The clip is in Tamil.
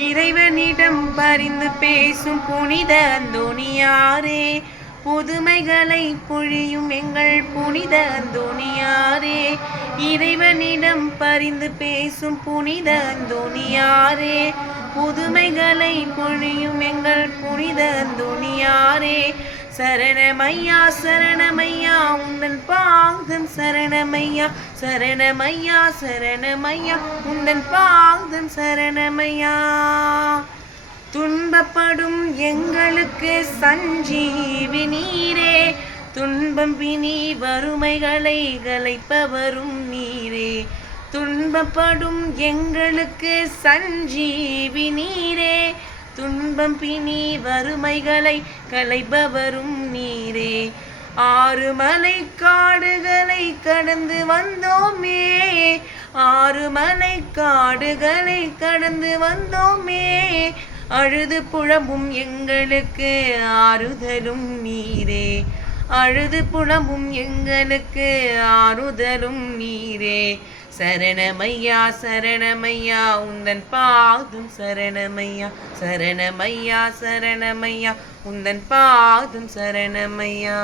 இறைவனிடம் பரிந்து பேசும் புனித அந்தோணியாரே, புதுமைகளை பொழியும் எங்கள் புனித அந்தோணியாரே, இறைவனிடம் பரிந்து பேசும் புனித அந்தோணியாரே, புதுமைகளை பொழியும் எங்கள் புனித அந்தோணியாரே, சரணமையா சரணமையா உந்தன் பாதம் சரணமையா, சரணமையா சரணமையா உந்தன் பாதம் சரணமையா. துன்பப்படும் எங்களுக்கு சஞ்சீவி நீரே, துன்பம் பிணி வறுமைகளை கலைப்பவரும் நீரே, துன்பப்படும் எங்களுக்கு சஞ்சீவி நீரே, துன்பம் பிணி வறுமைகளை கலைப்பவரும் நீரே. ஆறு மலை காடுகளை கடந்து வந்தோமே, ஆறு மலை காடுகளை கடந்து வந்தோமே, அழுது புலம்பும் எங்களுக்கு ஆறுதலும் நீரே, அழுது புலம்பும் எங்களுக்கு ஆறுதலும் நீரே. சரணமையா சரணமையா உந்தன் பாதம் சரணமையா, சரணமையா சரணமையா உந்தன் பாதம் சரணமையா.